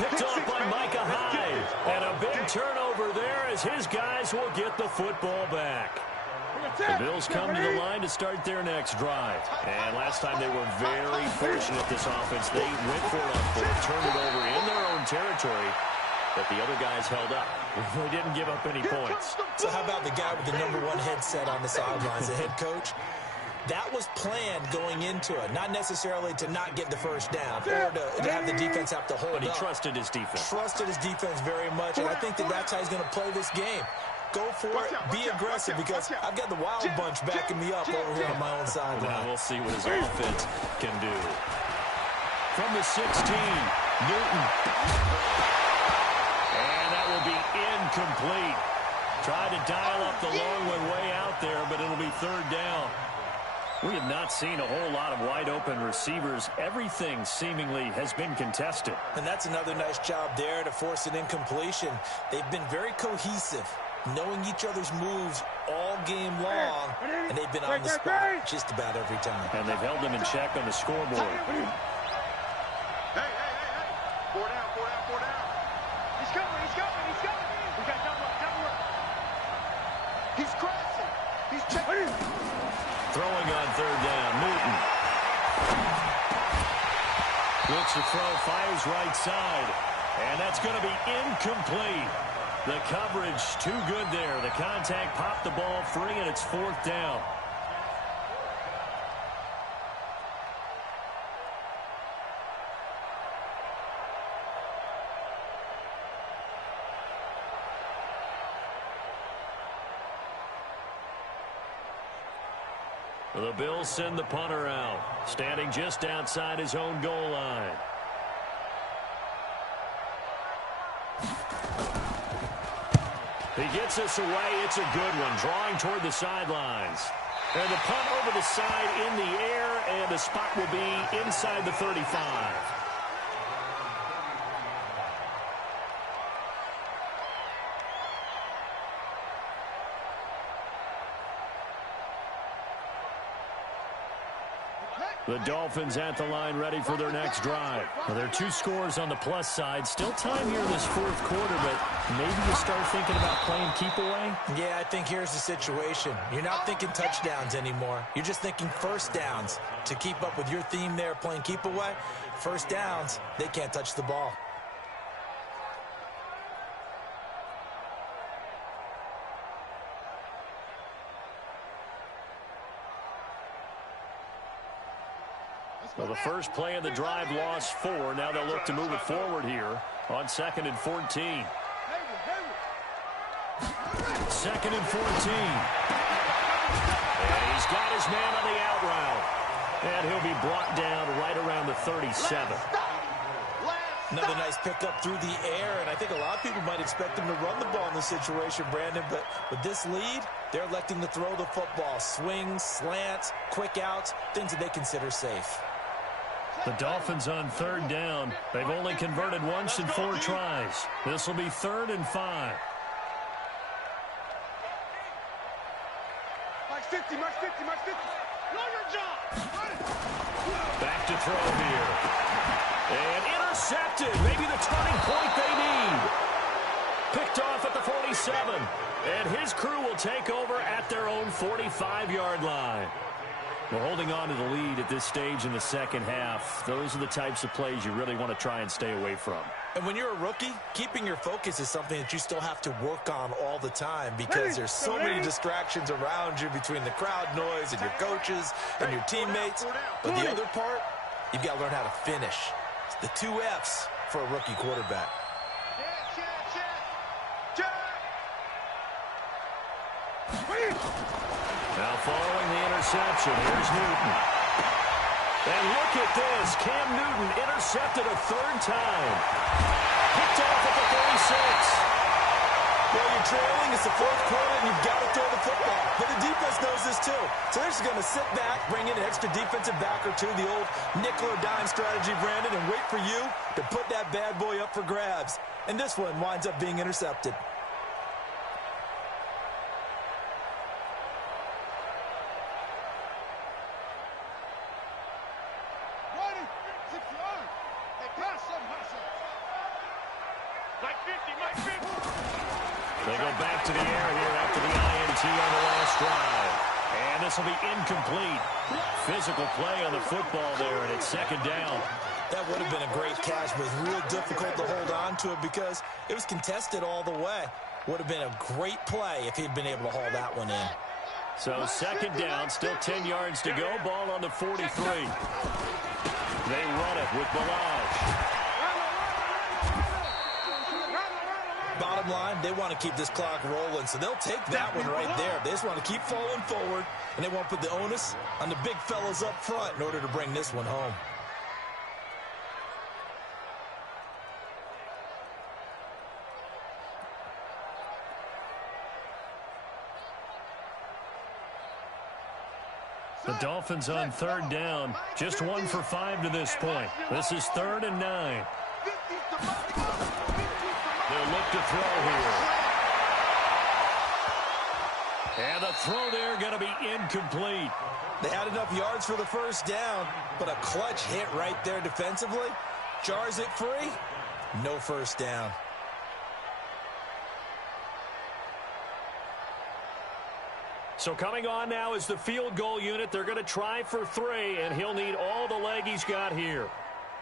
Picked off by Micah Hyde. And a big turnover there as his guys will get the football back. The Bills come to the line to start their next drive. And last time they were very fortunate, this offense. They went for it on 4th, turned it over in their own territory. But the other guys held up. They didn't give up any points. So how about the guy with the #1 headset on the sidelines, the head coach? That was planned going into it, not necessarily to not get the first down or to have the defense have to hold up. But he trusted his defense. Trusted his defense very much, and I think that's how he's going to play this game. Go for it, be aggressive, because I've got the wild bunch backing me up over here on my own sideline. Now we'll see what his offense can do. From the 16, Newton. And that will be incomplete. Tried to dial up the long one way out there, but it'll be 3rd down. We have not seen a whole lot of wide-open receivers. Everything seemingly has been contested. And that's another nice job there to force an incompletion. They've been very cohesive, knowing each other's moves all game long, and they've been on the spot just about every time. And they've held them in check on the scoreboard. Hey. 4 down. He's coming. We got double up. He's crashing. He's checking. Throwing on 3rd down, Newton. Looks to throw, fires right side. And that's going to be incomplete. The coverage too good there. The contact popped the ball free, and it's 4th down. The Bills send the punter out, standing just outside his own goal line. He gets us away. It's a good one, drawing toward the sidelines. And the punt over the side in the air, and the spot will be inside the 35. The Dolphins at the line ready for their next drive. Well, there are 2 scores on the plus side. Still time here in this 4th quarter, but maybe you start thinking about playing keep away? Yeah, I think here's the situation. You're not thinking touchdowns anymore. You're just thinking first downs. To keep up with your theme there, playing keep away, first downs, they can't touch the ball. Well, the first play of the drive lost 4. Now they'll look to move it forward here on 2nd and 14. 2nd and 14. And he's got his man on the out route. And he'll be brought down right around the 37. Another nice pickup through the air, and I think a lot of people might expect them to run the ball in this situation, Brandon, but with this lead, they're electing to throw the football. Swings, slants, quick outs, things that they consider safe. The Dolphins on 3rd down. They've only converted once in 4 tries. This will be 3rd and 5. March 50. Know your job. Back to throw here. And intercepted. Maybe the turning point they need. Picked off at the 47. And his crew will take over at their own 45-yard line. We're holding on to the lead at this stage in the second half. Those are the types of plays you really want to try and stay away from. And when you're a rookie, keeping your focus is something that you still have to work on all the time because there's so many distractions around you between the crowd noise and your coaches and your teammates. But the other part, you've got to learn how to finish. It's the 2 F's for a rookie quarterback. Now following the interception, here's Newton. And look at this. Cam Newton intercepted a 3rd time. Picked off at the 36. Well, you're trailing. It's the 4th quarter, and you've got to throw the football. But the defense knows this, too. So they're just going to sit back, bring in an extra defensive back or two, the old nickel or dime strategy, Brandon, and wait for you to put that bad boy up for grabs. And this one winds up being intercepted. They go back to the air here after the INT on the last drive. And this will be incomplete. Physical play on the football there, and it's 2nd down. That would have been a great catch, but it's real difficult to hold on to it because it was contested all the way. Would have been a great play if he'd been able to haul that one in. So 2nd down, still 10 yards to go. Ball on the 43. They run it with Balaj. Bottom line, they want to keep this clock rolling, so they'll take that one right there. They just want to keep falling forward, and they won't put the onus on the big fellas up front in order to bring this one home. The Dolphins on 3rd down. Just 1 for 5 to this point. This is 3rd and 9. They'll look to throw here. And the throw there going to be incomplete. They had enough yards for the 1st down, but a clutch hit right there defensively. Jars it free. No 1st down. So coming on now is the field goal unit. They're going to try for 3, and he'll need all the leg he's got here.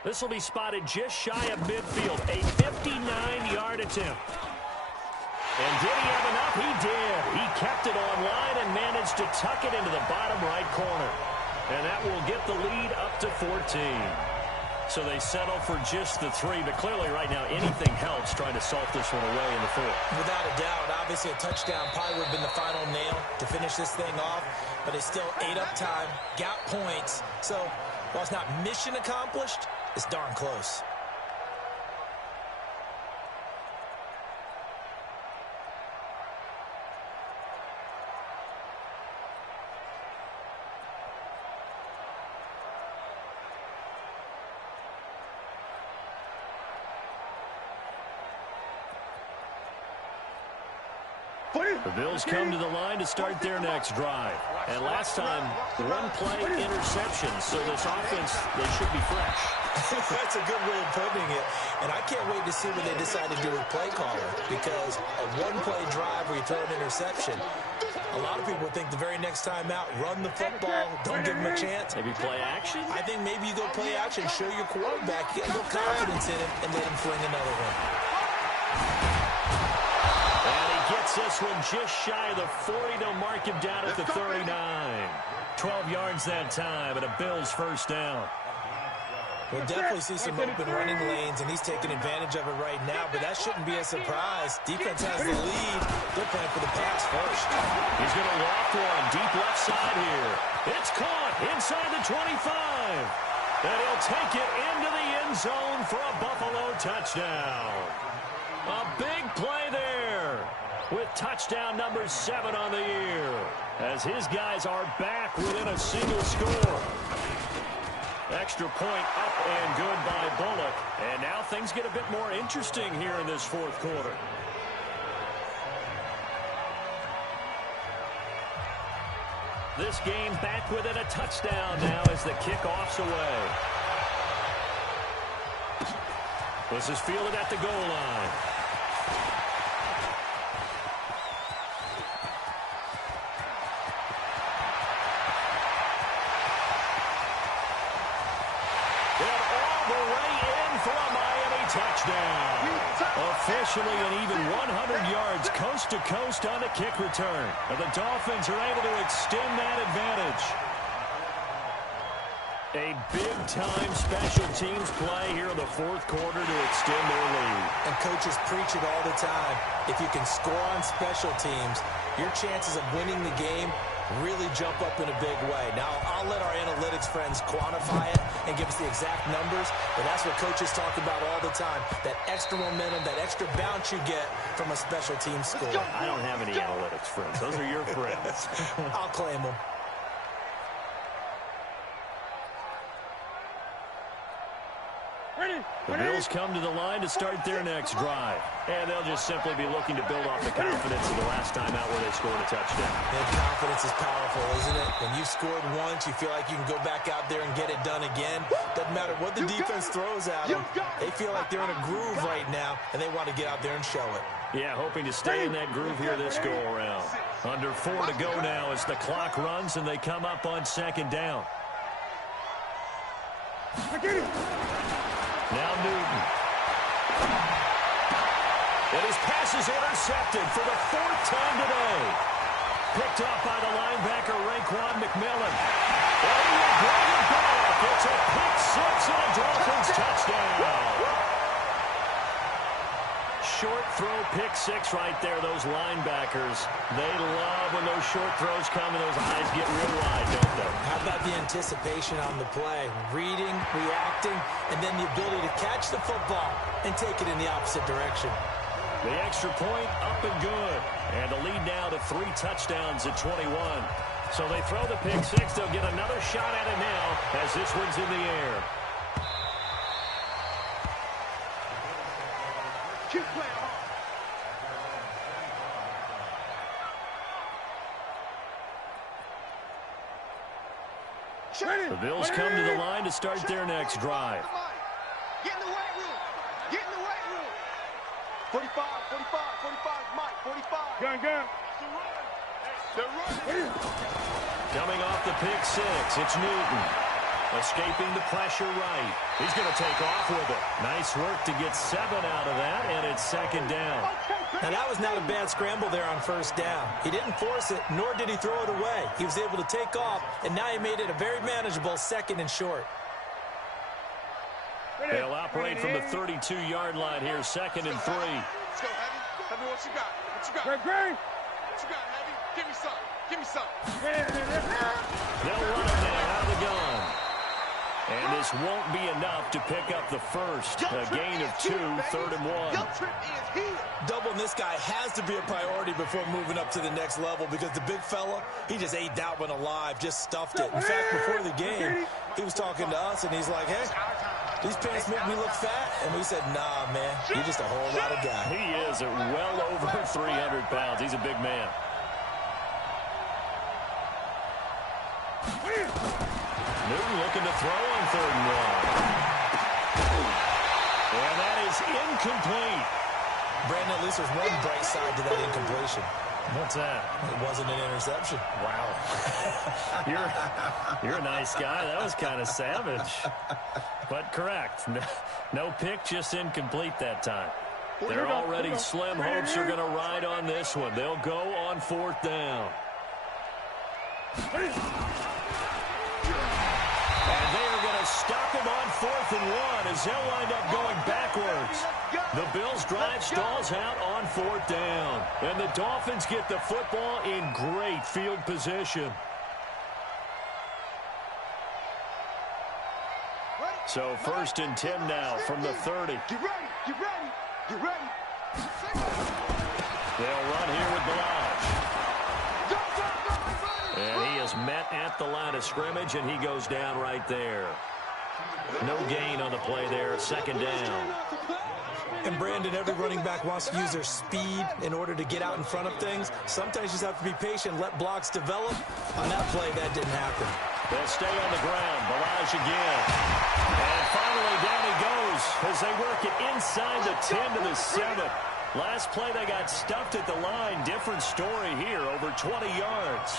This will be spotted just shy of midfield. A 59-yard attempt. And did he have enough? He did. He kept it on line and managed to tuck it into the bottom right corner. And that will get the lead up to 14. So they settle for just the 3, but clearly right now anything helps trying to salt this one away in the 4th. Without a doubt, obviously a touchdown probably would have been the final nail to finish this thing off, but it's still ate up time, got points. So while it's not mission accomplished, it's darn close. The Bills come to the line to start their next drive. And last time, 1-play interception. So this offense, they should be fresh. That's a good way of putting it. And I can't wait to see what they decide to do with play caller. Because a 1-play drive where you throw an interception, a lot of people think the very next time out, run the football, don't give them a chance. Maybe play action? I think maybe you go play action, show your quarterback, get a little confidence in him, and let him fling another one. Gets this one just shy of the 40. They'll mark him down at the 39. 12 yards that time, and a Bills 1st down. We'll definitely see some open running lanes, and he's taking advantage of it right now, but that shouldn't be a surprise. Defense has the lead. They're playing for the pass first. He's going to walk one deep left side here. It's caught inside the 25. And he'll take it into the end zone for a Buffalo touchdown. A big play there, with touchdown number 7 on the year, as his guys are back within a single score. Extra point up and good by Bullock. And now things get a bit more interesting here in this 4th quarter. This game back within a touchdown now as the kickoff's away. This is fielded at the goal line. Touchdown. Officially an even 100 yards coast to coast on the kick return. And the Dolphins are able to extend that advantage. A big-time special teams play here in the fourth quarter to extend their lead. And coaches preach it all the time. If you can score on special teams, your chances of winning the game really jump up in a big way. Now, I'll let our analytics friends quantify it and give us the exact numbers, but that's what coaches talk about all the time, that extra momentum, that extra bounce you get from a special team score. I don't have any analytics friends. Those are your friends. I'll claim them. The Bills come to the line to start their next drive. And they'll just simply be looking to build off the confidence of the last time out where they scored a touchdown. And confidence is powerful, isn't it? When you've scored once, you feel like you can go back out there and get it done again. Doesn't matter what the defense throws at them. They feel like they're in a groove right now, and they want to get out there and show it. Yeah, hoping to stay in that groove here this go-around. Under 4 to go now as the clock runs and they come up on second down. Now Newton. And his pass is intercepted for the 4th time today. Picked off by the linebacker, Raekwon McMillan. Oh, he brought it back. It's a pick six and a Dolphins touchdown. Short throw, pick six right there. Those linebackers, they love when those short throws come and those eyes get real wide, don't they? How about the anticipation on the play? Reading, reacting, and then the ability to catch the football and take it in the opposite direction. The extra point up and good. And the lead now to 3 touchdowns at 21. So they throw the pick six. They'll get another shot at it now as this one's in the air. Keep playing hard. The Bills come to the line to start their next drive. Get in the weight room. Get in the weight room. 45, 45, Mike, 45. Gun. They're running. Coming off the pick six, it's Newton. Escaping the pressure right. He's going to take off with it. Nice work to get 7 out of that, and it's second down. Now, that was not a bad scramble there on first down. He didn't force it, nor did he throw it away. He was able to take off, and now he made it a very manageable 2nd and short. They'll operate from the 32-yard line here, 2nd and 3. Let's go, Heavy. Heavy, what you got? What you got? Great. What you got, Heavy? Give me some. Give me some. They'll run it now out of the gun. And this won't be enough to pick up the first. A gain of 2, 3rd and 1. Doubling this guy has to be a priority before moving up to the next level because the big fella, he just ate that one alive, just stuffed it. In fact, before the game, he was talking to us, and he's like, hey, these pants make me look fat. And we said, nah, man, you're just a whole lot of guy. He is at well over 300 pounds. He's a big man. Newton looking to throw on 3rd and 1. And that is incomplete. Brandon, at least there's one bright side to that incompletion. What's that? It wasn't an interception. Wow. You're a nice guy. That was kind of savage. But correct. No pick, just incomplete that time. They're already slim hopes are going to ride on this one. They'll go on 4th down. And they are going to stop him on 4th and 1 as they'll wind up going backwards. The Bills' drive stalls out on 4th down. And the Dolphins get the football in great field position. So 1st and 10 now from the 30. Get ready. Get ready. Get ready. They'll run here with Balaj. And he is met at the line of scrimmage, and he goes down right there. No gain on the play there, 2nd down. And Brandon, every running back wants to use their speed in order to get out in front of things. Sometimes you just have to be patient, let blocks develop. On that play, that didn't happen. They'll stay on the ground. Balaj again. And finally down he goes as as they work it inside the 10 to the 7. Last play, they got stuffed at the line. Different story here, over 20 yards.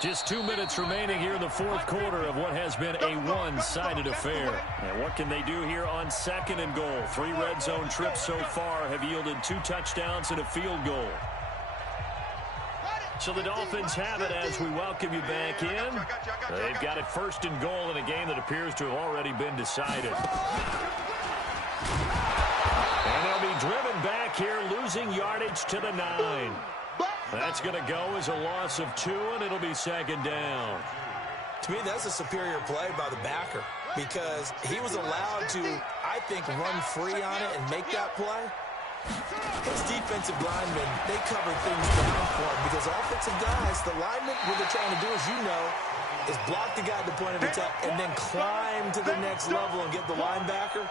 Just 2 minutes remaining here in the fourth quarter of what has been a one-sided affair. And what can they do here on 2nd and goal? 3 red zone trips so far have yielded 2 touchdowns and a field goal. So the Dolphins have it as we welcome you back in. They've got it 1st and goal in a game that appears to have already been decided. And they'll be driven back here, losing yardage to the 9. That's going to go as a loss of 2, and it'll be 2nd down. To me, that's a superior play by the backer because he was allowed to, I think, run free on it and make that play. Those defensive linemen, they cover things down for him because offensive guys, the linemen, what they're trying to do, as you know, is block the guy at the point of attack and then climb to the next level and get the linebacker.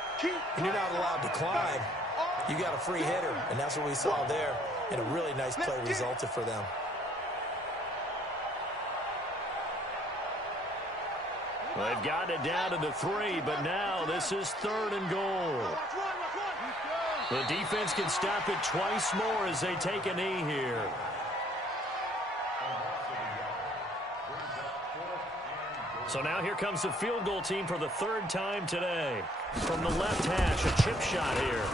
And you're not allowed to climb. You got a free hitter, and that's what we saw there. And a really nice play resulted for them. They've got it down to the 3, but now this is 3rd and goal. The defense can stop it twice more as they take a knee here. So now here comes the field goal team for the 3rd time today. From the left hash, a chip shot here.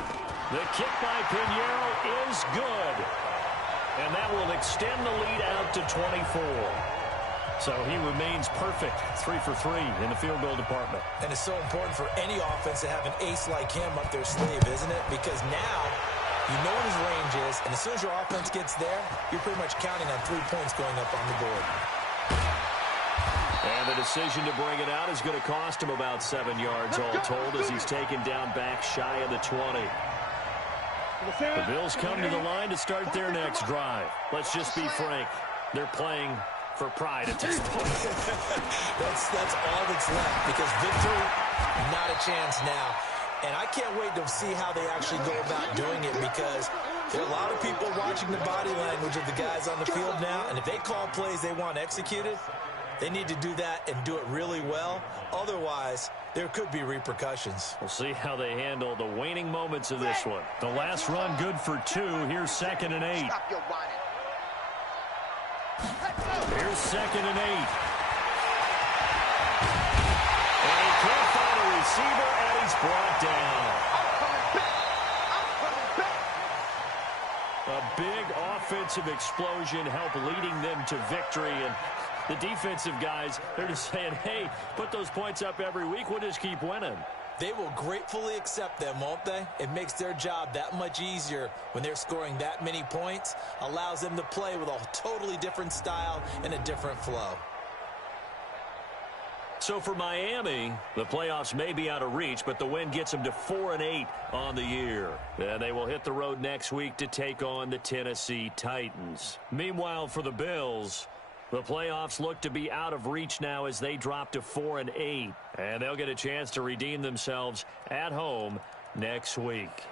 The kick by Pinheiro is good. And that will extend the lead out to 24. So he remains perfect, 3 for 3 in the field goal department. And it's so important for any offense to have an ace like him up their sleeve, isn't it? Because now you know what his range is, and as soon as your offense gets there, you're pretty much counting on 3 points going up on the board. And the decision to bring it out is going to cost him about 7 yards all told as he's taken down back shy of the 20. The Bills come to the line to start their next drive. Let's just be frank. They're playing for pride at this point. that's all that's left because victory, not a chance now. And I can't wait to see how they actually go about doing it because there are a lot of people watching the body language of the guys on the field now. And if they call plays they want executed, they need to do that and do it really well. Otherwise, there could be repercussions. We'll see how they handle the waning moments of this one. The last run good for 2. Here's 2nd and 8. Here's 2nd and 8. And he can't find a receiver, and he's brought down. A big offensive explosion helped leading them to victory, and the defensive guys, they're just saying, hey, put those points up every week. We'll just keep winning. They will gratefully accept them, won't they? It makes their job that much easier when they're scoring that many points. Allows them to play with a totally different style and a different flow. So for Miami, the playoffs may be out of reach, but the win gets them to 4-8 on the year. And they will hit the road next week to take on the Tennessee Titans. Meanwhile, for the Bills, the playoffs look to be out of reach now as they drop to 4-8. And they'll get a chance to redeem themselves at home next week.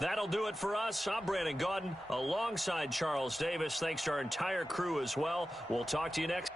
That'll do it for us. I'm Brandon Gaudin alongside Charles Davis. Thanks to our entire crew as well. We'll talk to you next.